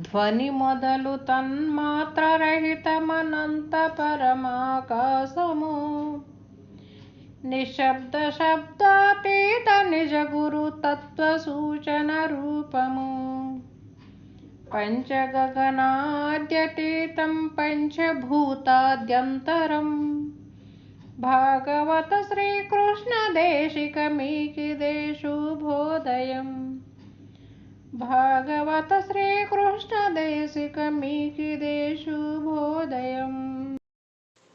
ధ్వని మొదలు తన్మాత్రరహితమనంత పరమాకాశము. నిశ్శబ్ద శబ్దాతీత నిజ గురు తత్వ సూచన రూపము. పంచగగనాద్యతీతం పంచభూతాద్యంతరం. భాగవత శ్రీకృష్ణ దేశికమీకిదే శుభోదయం. భాగవత శ్రీకృష్ణ దేశికమీకిదే శుభోదయం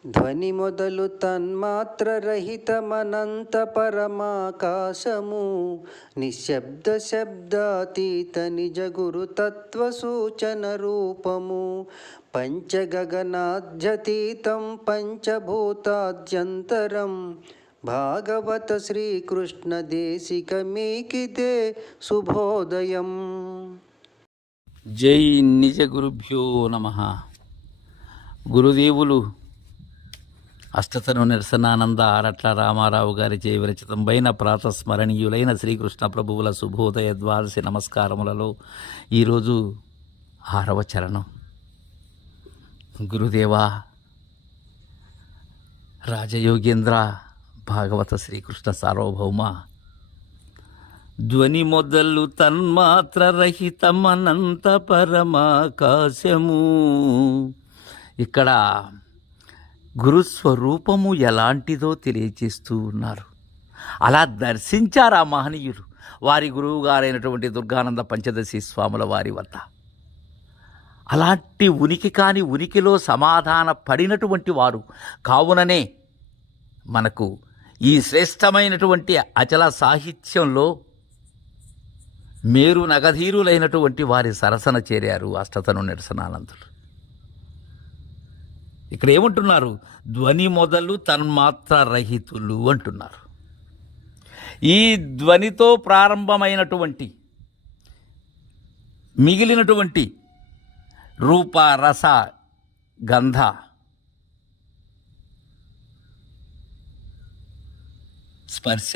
ధ్వని మొదలు తన్మాత్ర రహితమనంత పరమాకాశము నిశ్శబ్ద శబ్దాతీత నిజ గురు తత్వ సూచన రూపము పంచగగనాధ్యతీతం పంచభూతాద్యంతరం భాగవత శ్రీకృష్ణ దేశిక మీకితే శుభోదయం. జై నిజ గురుభ్యో నమ. గురుదేవులు అష్టతను నిరసనానంద ఆరట్ల రామారావు గారి చే విరచితంపైన ప్రాతస్మరణీయులైన శ్రీకృష్ణ ప్రభువుల శుభోదయ ద్వాదశి నమస్కారములలో ఈరోజు ఆరవ చరణం. గురుదేవా రాజయోగేంద్ర భాగవత శ్రీకృష్ణ సార్వభౌమ ధ్వని మొదలు తన్మాత్ర రహితమనంత పరమాకాశము ఇక్కడ గురుస్వరూపము ఎలాంటిదో తెలియచేస్తూ ఉన్నారు. అలా దర్శించారు ఆ మహనీయులు వారి గురువు గారైనటువంటి దుర్గానంద పంచదశి స్వాముల వారి వద్ద? అలాంటి ఉనికి కాని ఉనికిలో సమాధాన పడినటువంటి వారు కావుననే మనకు ఈ శ్రేష్టమైనటువంటి అచల సాహిత్యంలో మేరు నగధీరులైనటువంటి వారి సరసన చేరారు అష్టతను నిరసనానందులు. ఇక్కడ ఏమంటున్నారు? ధ్వని మొదలు తన్మాత్ర రహితులు అంటున్నారు. ఈ ధ్వనితో ప్రారంభమైనటువంటి మిగిలినటువంటి రూప రస గంధ స్పర్శ.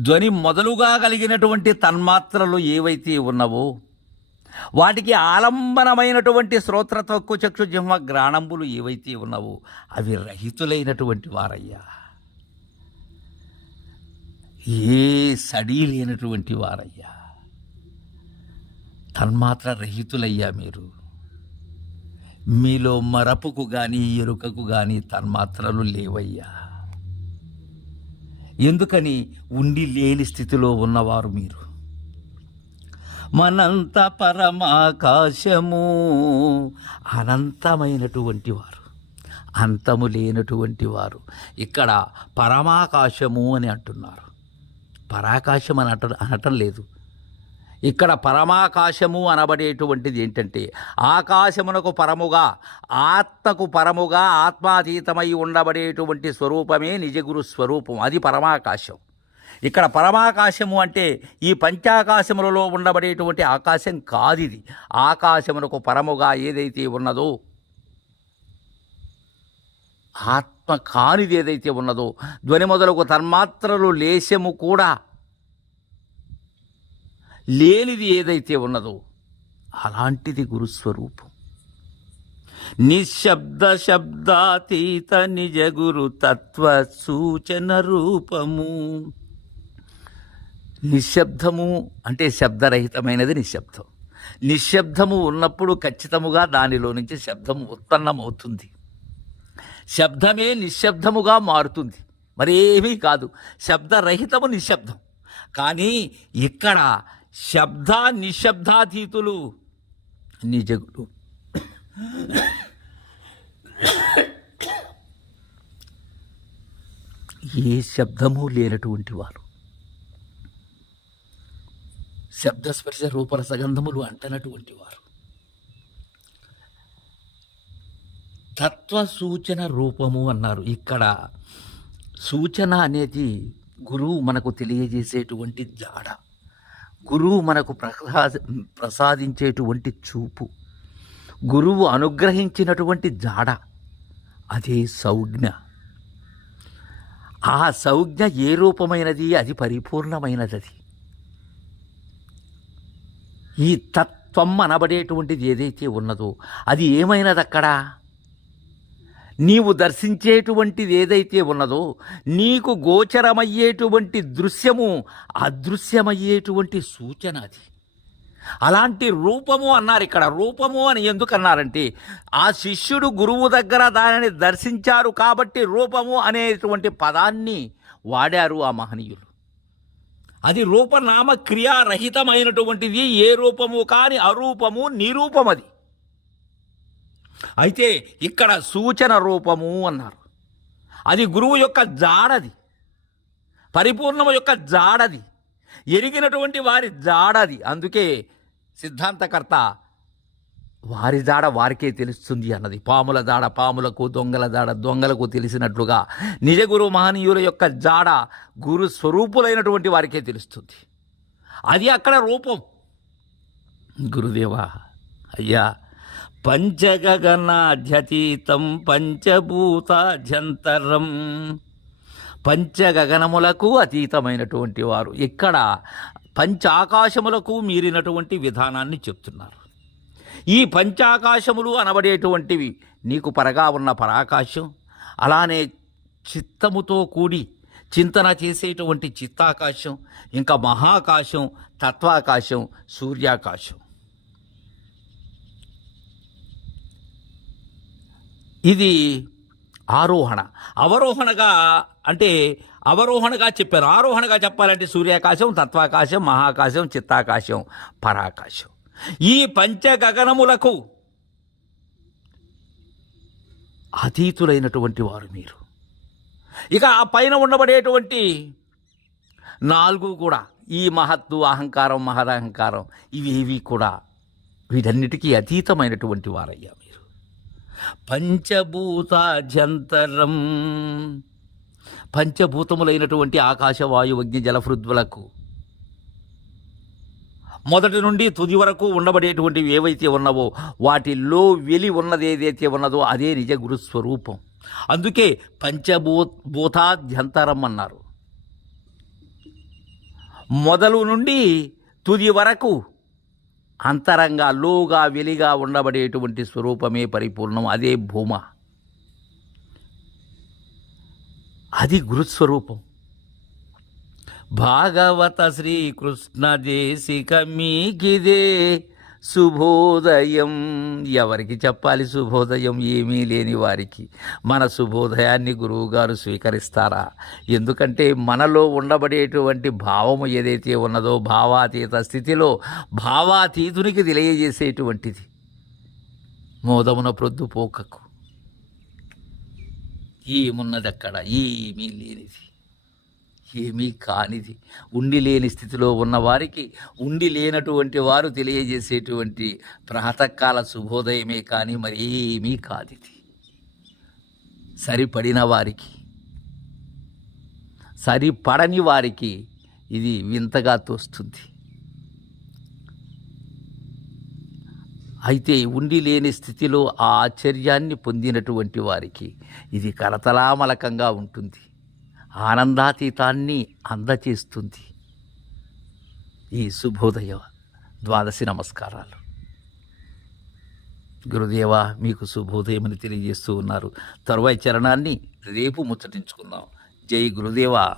ధ్వని మొదలుగా కలిగినటువంటి తన్మాత్రలు ఏవైతే ఉన్నవో వాటికి ఆలంబనమైనటువంటి శ్రోత్రతక్కు చక్షు జిహ్మ గ్రాణంబులు ఏవైతే ఉన్నవో అవి రహితులైనటువంటి వారయ్యా. ఏ సడీ లేనటువంటి వారయ్యా. తన్మాత్ర రహితులయ్యా మీరు. మీలో మరపుకు కానీ ఎరుకకు కానీ తన్మాత్రలు లేవయ్యా. ఎందుకని ఉండి లేని స్థితిలో ఉన్నవారు మీరు? మనంత పరమాకాశము అనంతమైనటువంటి వారు. అంతము లేనటువంటి వారు. ఇక్కడ పరమాకాశము అని అంటున్నారు. పరాకాశం అని అంట అనటం లేదు. ఇక్కడ పరమాకాశము అనబడేటువంటిది ఏంటంటే ఆకాశమునకు పరముగా ఆత్మకు పరముగా ఆత్మాతీతమై ఉండబడేటువంటి స్వరూపమే నిజగురు స్వరూపం. అది పరమాకాశం. ఇక్కడ పరమాకాశము అంటే ఈ పంచాకాశములలో ఉండబడేటువంటి ఆకాశం కాదు ఇది ఆకాశమునకు పరముగా ఏదైతే ఉన్నదో ఆత్మ కానిది ఏదైతే ఉన్నదో ధ్వని మొదలకు తన్మాత్రలు లేశము కూడా లేనిది ఏదైతే ఉన్నదో అలాంటిది గురుస్వరూపం. నిశ్శబ్ద శబ్దాతీత నిజ గురు తత్వ సూచన రూపము. నిశ్శబ్దము అంటే శబ్దరహితమైనది నిశ్శబ్దం. నిశ్శబ్దము ఉన్నప్పుడు ఖచ్చితముగా దానిలో నుంచి శబ్దము ఉత్పన్నమవుతుంది. శబ్దమే నిశ్శబ్దముగా మారుతుంది. మరేమీ కాదు శబ్దరహితము నిశ్శబ్దం. కానీ ఇక్కడ శబ్ద నిశ్శబ్దాతీతులు నిజగుడు. ఏ శబ్దము లేనటువంటి వారు. శబ్దస్పర్శ రూపరసగంధములు అంటనటువంటి వారు. తత్వ సూచన రూపము అన్నారు. ఇక్కడ సూచన అనేది గురువు మనకు తెలియజేసేటువంటి జాడ. గురువు మనకు ప్రసాద ప్రసాదించేటువంటి చూపు. గురువు అనుగ్రహించినటువంటి జాడ. అదే సౌజ్ఞ. ఆ సౌజ్ఞ ఏ రూపమైనది? అది పరిపూర్ణమైనది అది ఈ తత్వం అనబడేటువంటిది ఏదైతే ఉన్నదో అది ఏమైనది అక్కడ నీవు దర్శించేటువంటిది ఏదైతే ఉన్నదో నీకు గోచరమయ్యేటువంటి దృశ్యము అదృశ్యమయ్యేటువంటి సూచన అది. అలాంటి రూపము అన్నారు ఇక్కడ. రూపము అని ఎందుకు అన్నారంటే ఆ శిష్యుడు గురువు దగ్గర దానిని దర్శించారు కాబట్టి రూపము అనేటువంటి పదాన్ని వాడారు ఆ మహనీయులు. అది రూపనామ క్రియారహితమైనటువంటిది ఏ రూపము కాని అరూపము నిరూపమది. అయితే ఇక్కడ సూచన రూపము అన్నారు. అది గురువు యొక్క జాడది. పరిపూర్ణము యొక్క జాడది. ఎరిగినటువంటి వారి జాడది. అందుకే సిద్ధాంతకర్త వారి జాడ వారికే తెలుస్తుంది అన్నది. పాముల జాడ పాములకు దొంగల జాడ దొంగలకు తెలిసినట్లుగా నిజ గురు మహనీయుల యొక్క జాడ గురు స్వరూపులైనటువంటి వారికే తెలుస్తుంది. అది అక్కడ రూపం. గురుదేవా అయ్యా పంచగగనాధ్యతీతం పంచభూతాధ్యంతరం పంచగగనములకు అతీతమైనటువంటి వారు ఇక్కడ పంచాకాశములకు మీరినటువంటి విధానాన్ని చెప్తున్నారు. ఈ పంచాకాశములు అనబడేటువంటివి నీకు పరగా ఉన్న పరాకాశం అలానే చిత్తముతో కూడి చింతన చేసేటువంటి చిత్తాకాశం ఇంకా మహాకాశం తత్వాకాశం సూర్యాకాశం. ఇది ఆరోహణ. అవరోహణగా అంటే అవరోహణగా చెప్పారు. ఆరోహణగా చెప్పాలంటే సూర్యాకాశం తత్వాకాశం మహాకాశం చిత్తాకాశం పరాకాశం. ఈ పంచగగనములకు అతీతులైనటువంటి వారు మీరు. ఇక ఆ పైన ఉండబడేటువంటి నాలుగు కూడా ఈ మహత్తు అహంకారం మహదహంకారం ఇవేవి కూడా వీటన్నిటికీ అతీతమైనటువంటి వారయ్యా పంచభూతాజంతరం. పంచభూతములైనటువంటి ఆకాశ వాయు అగ్ని జలపృథ్వులకు మొదటి నుండి తుది వరకు ఉండబడేటువంటివి ఏవైతే ఉన్నవో వాటిల్లో వెలి ఉన్నది ఏదైతే ఉన్నదో అదే నిజ గురుస్వరూపం. అందుకే పంచభూ భూతాధ్యంతరం అన్నారు. మొదలు నుండి తుది వరకు అంతరంగా లోగా వెలిగా ఉండబడేటువంటి స్వరూపమే పరిపూర్ణం. అదే భూమ. అది గురుస్వరూపం. భాగవత శ్రీకృష్ణ దేశిక మీకిదే. శుభోదయం. ఎవరికి చెప్పాలి శుభోదయం? ఏమీ లేని వారికి. మన శుభోదయాన్ని గురువుగారు స్వీకరిస్తారా? ఎందుకంటే మనలో ఉండబడేటువంటి భావము ఏదైతే ఉన్నదో భావాతీత స్థితిలో భావాతీతునికి తెలియజేసేటువంటిది. మోదమున ప్రొద్దుపోకకు ఏమున్నది అక్కడ ఏమీ లేనిది. ఏమీ కానిది. ఉండి లేని స్థితిలో ఉన్నవారికి ఉండి లేనటువంటి వారు తెలియజేసేటువంటి ప్రాతకాల శుభోదయమే కానీ మరి ఏమీ కాదిది సరిపడిన వారికి సరిపడని వారికి ఇది వింతగా తోస్తుంది. అయితే ఉండి లేని స్థితిలో ఆ ఆశ్చర్యాన్ని పొందినటువంటి వారికి ఇది కరతలామలకంగా ఉంటుంది. ఆనందాతీతాన్ని అందచేస్తుంది. ఈ శుభోదయ ద్వాదశి నమస్కారాలు. గురుదేవ మీకు శుభోదయమని తెలియజేస్తూ ఉన్నారు. తరువాయి చరణాన్ని రేపు ముచ్చటించుకుందాం. జై గురుదేవా.